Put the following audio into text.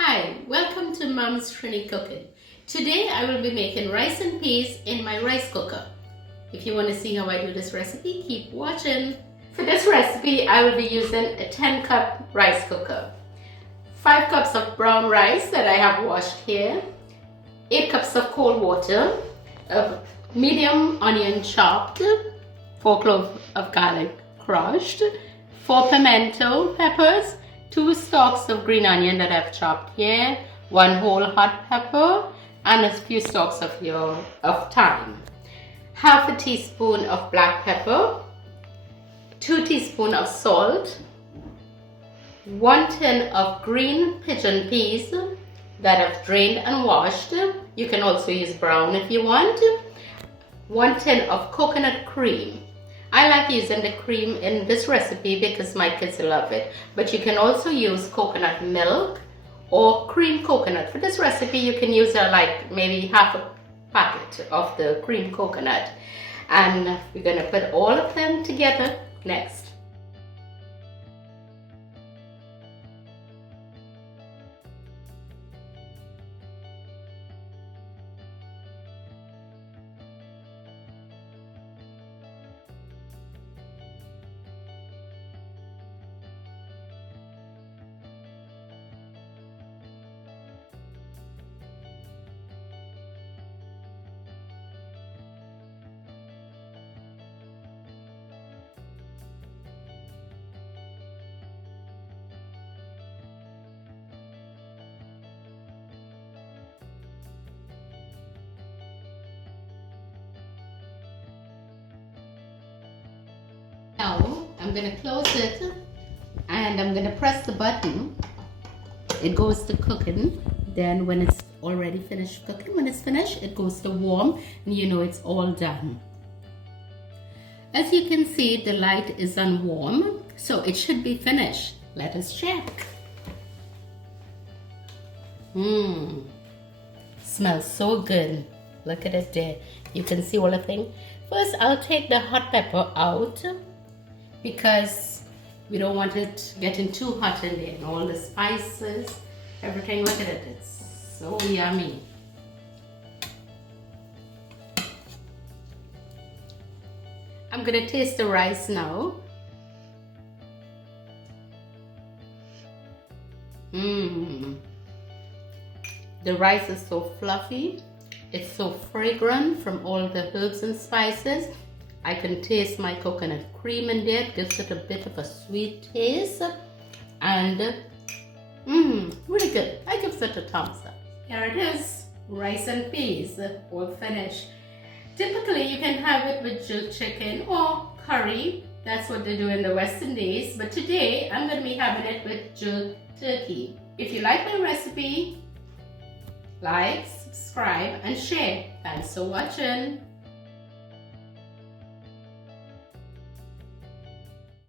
Hi, welcome to Mom's Trini Cooking. Today I will be making rice and peas in my rice cooker. If you want to see how I do this recipe, keep watching. For this recipe, I will be using a 10-cup rice cooker. 5 cups of brown rice that I have washed here. 8 cups of cold water. A medium onion chopped. 4 cloves of garlic crushed. 4 pimento peppers. 2 stalks of green onion that I've chopped here, 1 whole hot pepper, and a few stalks of thyme. Half a teaspoon of black pepper, 2 teaspoons of salt, 1 tin of green pigeon peas that I've drained and washed. You can also use brown if you want. 1 tin of coconut cream. I like using the cream in this recipe because my kids love it. But you can also use coconut milk or cream coconut. For this recipe, you can use like maybe half a packet of the cream coconut. And we're going to put all of them together next. Now I'm going to close it and I'm going to press the button. It goes to cooking. Then when it's already finished cooking, when it's finished, it goes to warm and you know it's all done. As you can see, the light is on warm, so it should be finished. Let us check. Smells so good. Look at it there. You can see all the thing. First, I'll take the hot pepper out because we don't want it getting too hot in there. And all the spices, everything, look at it. It's so yummy. I'm gonna taste the rice now. The rice is so fluffy. It's so fragrant from all the herbs and spices. I can taste my coconut cream in there. It gives it a bit of a sweet taste. And really good. I give it a thumbs up. Here it is. Rice and peas all finished. Typically you can have it with grilled chicken or curry. That's what they do in the Western days. But today I'm going to be having it with grilled turkey. If you like my recipe, like, subscribe and share. Thanks for watching.